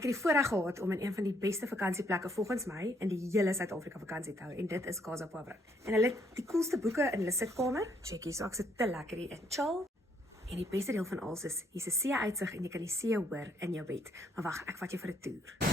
Ek het die voorreg gehad om in een van die beste vakansieplekke volgens my in die hele Suid-Afrika vakansie te hou en dit is Casa Pobre. En hulle het die coolste boeke in hulle sitkamer. Check hier, so ek sit te lekker hier in chill. En die beste deel van alles is, hier's 'n see-uitsig en jy kan die see hoor in jou bed. Maar wag, ek vat jou vir 'n toer.